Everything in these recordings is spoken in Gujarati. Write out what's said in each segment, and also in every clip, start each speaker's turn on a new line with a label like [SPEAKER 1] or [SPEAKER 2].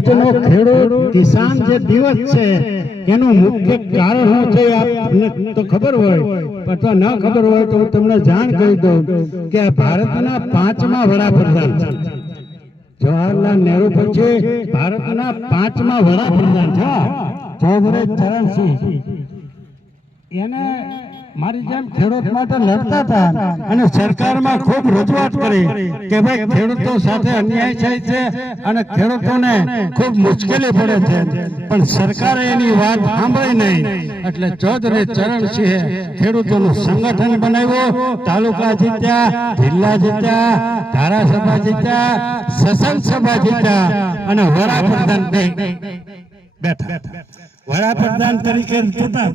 [SPEAKER 1] આજનો ખેડૂત કિસાન જે દિવસ છે, એનું મુખ્ય કારણ શું છે આપને તો ખબર હોય અથવા ન ખબર હોય તો હું તમને જાણ કરી દઉં કે ભારતના પાંચમા વડાપ્રધાન છે. જવાહરલાલ નહેરુ પછી ભારતના પાંચમા વડાપ્રધાન છે. ચૌધરી ચરણસિંહ. એને મારી જેમ ખેડૂત માટે લડતા હતા અને સરકારમાં ખૂબ રજૂઆત કરી કે ભાઈ ખેડૂતો સાથે અન્યાય થાય છે અને ખેડૂતોને ખૂબ મુશ્કેલી પડે છે. પણ સરકારે એની વાત સાંભળી નહીં. એટલે ચૌધરી ચરણસિંહે ખેડૂતોનું સંગઠન બનાવ્યું. તાલુકા જીત્યા જિલ્લા જીત્યા ધારાસભા જીત્યા સસન સભા જીત્યા અને વડાપ્રધાન બેઠા. વડાપ્રધાન તરીકે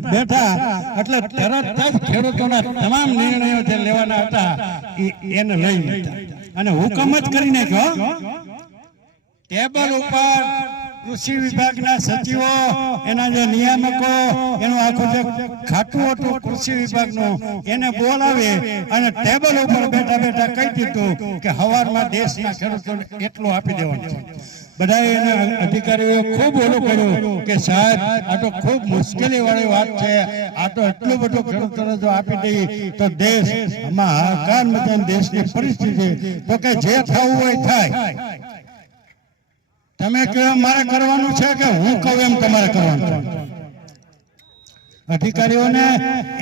[SPEAKER 1] બેઠા એટલે તરત જ ખેડૂતોના તમામ નિર્ણયો જે લેવાના હતા એને લઈ અને હુકમ જ કરી નાખ્યો ટેબલ ઉપર કૃષિ વિભાગના સચિવો, એના જે નિયામકો, એનું આખું જે ખાટું હતું કૃષિ વિભાગનું, એને બોલાવે અને ટેબલ ઉપર બેઠા બેઠા કહી દીધું કે હવારમાં દેશના ખેડૂતોને એટલું આપી દેવાનું છે. બધા એના અધિકારીઓ ખૂબ ઓલું કર્યું કે સાહેબ, આ તો ખૂબ મુશ્કેલી વાળી વાત છે. આ તો એટલું બધું ખેડૂતોને જો આપી દઈએ તો દેશ હાહાકાર મચાન દેશની પરિસ્થિતિ તો કે જે થવું હોય થાય. તમે કહો, મારે કરવાનું છે કે હું કહું એમ તમારે કરવાનું અધિકારીઓને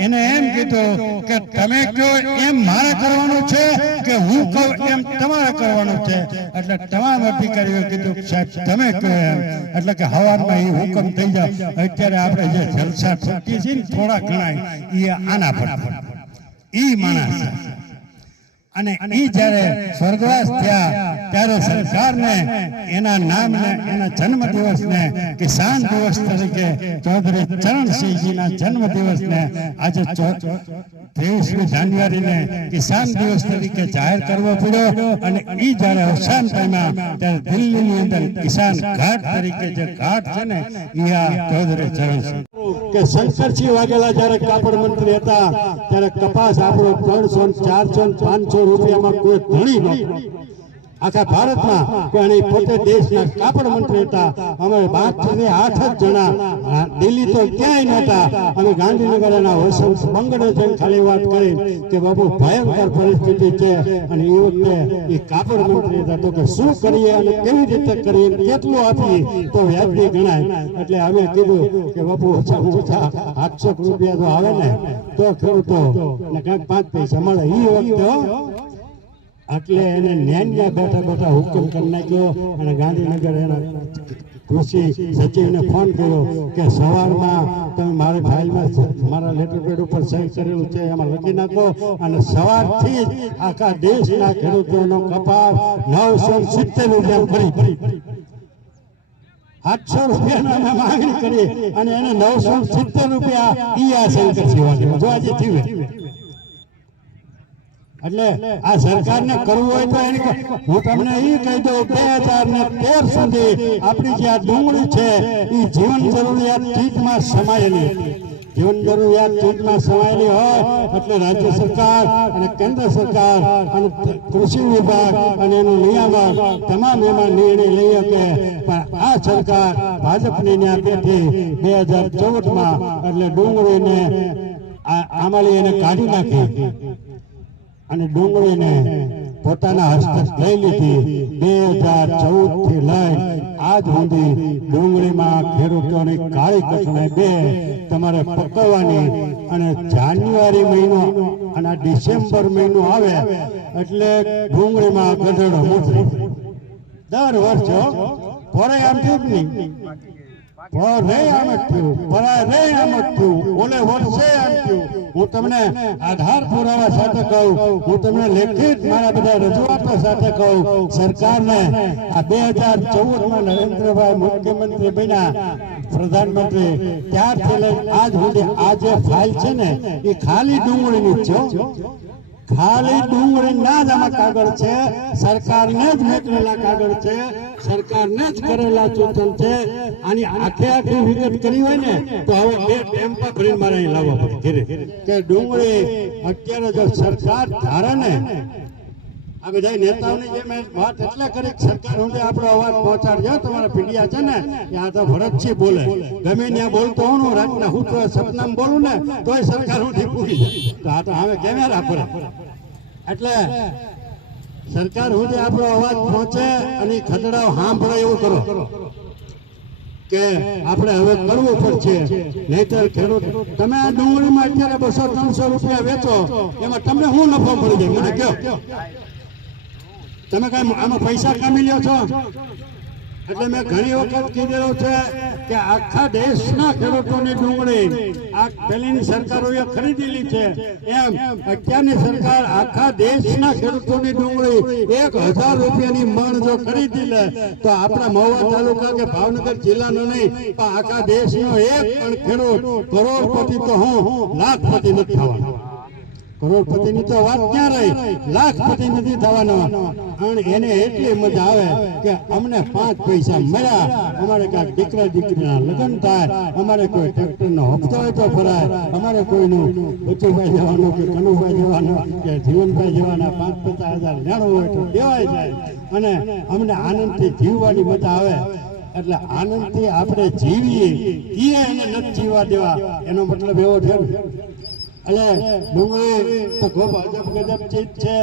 [SPEAKER 1] એને એમ કીધું કે તમે કહો, એમ મારે કરવાનું છે કે હું કહું એમ તમારે કરવાનું છે. એટલે તમામ અધિકારીઓ કીધું, સાહેબ, તમે કહો એમ. એટલે કે હવારમાં એ હુકમ થઈ જાય. અત્યારે આપણે જે જલસા થતી છે ને થોડા ઘણા એ આના પર. ઈ માણસ. અને એ જ્યારે સ્વર્ગવાસ થયા ત્યારે સરકારને, એના નામને, એના જન્મ દિવસને કિસાન દિવસ તરીકે ચૌધરી ચરણસિંહજીના જન્મ દિવસને આજે ત્રેવીસમી જાન્યુઆરીને કિસાન દિવસ તરીકે જાહેર કરવો પડ્યો અને એ જ્યારે અવસાન પામ્યા, ત્યારે દિલ્હીની અંદર કિસાન ઘાટ તરીકે જે ઘાટ છે ને એ આ ચૌધરી ચરણસિંહ. કે શંકરસિંહ વાઘેલા જયારે કાપડ મંત્રી હતા, ત્યારે કપાસ આપણો ત્રણસો ચારસો પાંચસો રૂપિયામાં કોઈ ધણી નહોતું. આખા ભારતમાં કોઈ પોતે દેશના કાપડ મંત્રી હતા. અમે પાંચથી આઠ જ જણા. દિલ્હી તો ક્યાંય નહોતા. અમે ગાંધીનગર એના વસંત બંગડે જઈને ખાલી વાત કરી કે બાબુ ભયંકર પરિસ્થિતિ છે. અને એ વખતે એ કાપડ મંત્રી હતા. તો કે શું કરીએ અને કેવી રીતે કરીએ કેટલું આપીએ, તો વ્યાજબી ગણાય. એટલે અમે કીધું કે બાપુ, ઓછા ઓછા આઠસો રૂપિયા તો આવે ને, તો ખેડૂતો ને કાંઈક પાંચ પૈસા મળે. એ વખતે. એટલે એને ન્યાન્યા બેઠા બેઠા હુકમ કરી નાખ્યો અને ગાંધીનગર એના કૃષિ સચિવને ફોન કર્યો કે સવારમાં તમે મારી ફાઇલમાં મારા લેટર ઉપર સહી કરેલું છે, એમાં લખી નાખો અને સવારથી આખા દેશના ખેડૂતોનો કપાસ નવસો સિત્તેર રૂપિયા ફરી આઠસો રૂપિયાના અમે માંગણી કરી અને એને નવસો સિત્તેર રૂપિયા ઈ આ શંકર સિવાને જો આજે થયું એટલે આ સરકારને કરવું હોય તો એને હું તમને એ કહી દઉં, બે હજાર ને તેર સુધી આપણી જે આ ડુંગળી છે એ જીવન જરૂરિયાત ચીજમાં સમાયેલી. જીવન જરૂરિયાત ચીજમાં સમાયેલી હોય, એટલે રાજ્ય સરકાર અને કેન્દ્ર સરકાર અને કૃષિ વિભાગ અને એનું નિયામક તમામ એમાં નિર્ણય લઈ શકે. પણ આ સરકાર ભાજપની ત્યાં બેઠી બે હજાર ચૌદમાં એટલે ડુંગળીને આ- આમાંની એને કાઢી નાખી. અને ડુંગળીને પોતાના હસ્તક લઈ લીધી બે હજાર ચૌદથી લઈ આજ સુધી ડુંગળીમાં ખેડૂતોની કાળી કઠણાઈ બે તમારે પકવવાની અને જાન્યુઆરી મહિનો અને ડિસેમ્બર મહિનો આવે એટલે ડુંગળીમાં ગધેડો મોકલી દર વર્ષે હો. આમ થયું નહીં રે આમ જ થયું પરા રે આમ જ થયું ઓલે વર્ષે આમ થયું હું તમને આધાર પુરાવા સાથે કહું, હું તમને આ બે હજાર ચૌદમાં નરેન્દ્રભાઈ મુખ્યમંત્રી બન્યા, પ્રધાનમંત્રી, ત્યારથી લઈ આજ સુધી આ જે ફાઇલ છે ને, એ ખાલી ડુંગળીની છે. ખાલી ડુંગળી ના જ આમાં કાગળ છે. સરકારને જ મોકલેલા કાગળ છે. સરકારને જ કરેલા સૂચન છે. આની આખે આખી વિગત કરી હોય ને, તો હવે બે ટેમ્પા ભરીને મારે અહીં લાવવા પડે. કે ડુંગળી અત્યારે જો સરકાર ધારે ને
[SPEAKER 2] આ બધા નેતાઓની જે મેં વાત એટલે કરી સરકાર સુધી આપણો અવાજ પહોંચાડજો. તમારા પીડિયા છે ને આ તો ભરતજી બોલે. ગમે ત્યાં બોલતો હું રાતના હું તો સપનામાં બોલું ને, તોય સરકાર સુધી પૂરી તો આ તો હવે કેમેરા પર. એટલે સરકાર સુધી આપણો અવાજ પહોંચે અને ખતડાઓ સાંભળે એવું કરો. કે આપણે હવે કરવું પડશે. નહીતર ખેડૂત, તમે આ ડુંગળીમાં અત્યારે બસો ત્રણસો રૂપિયા વેચો, એમાં તમને શું નફો મળી જાય? મને કહો. તમે કઈ આમાં પૈસા કામી લ્યો છો? એટલે મેં ઘણી વખત કીધેલું છે કે આખા દેશના ખેડૂતોની ડુંગળી આ પહેલીની સરકારોએ ખરીદેલી છે. એમ, અત્યારની સરકાર આખા દેશના ખેડૂતોની ડુંગળી એક હજાર રૂપિયાની મણ જો ખરીદી લે, તો આપણા મહુવા તાલુકા કે ભાવનગર જિલ્લાનો નહીં, પણ આખા દેશનો એક પણ ખેડૂત કરોડપતિ તો હું, લાખપતિ નથી થવાનો. કરોડપતિની તો વાત ક્યાં રહી લાખપતિ નથી થવાનો. અને એને એટલી મજા આવે કે અમને પાંચ પૈસા મળ્યા. અમારે કાંઈક દીકરા દીકરીના લગ્ન થાય. અમારે કોઈ ટ્રેક્ટરનો હપ્તો હોય તો ફરાય અમારે કોઈનું બચુભાઈ જવાનું કે કનુભાઈ જવાનું કે જીવનભાઈ જવાના પાંચ પચાસ હજાર લેણું હોય તો દેવાય જાય. અને અમને આનંદથી જીવવાની મજા આવે. એટલે આનંદથી આપણે જીવીએ. એ એને નથી જીવવા દેવા. એનો મતલબ એવો છે એટલે ડુંગળી તો ખૂબ અજબ ગજબ ચીજ છે.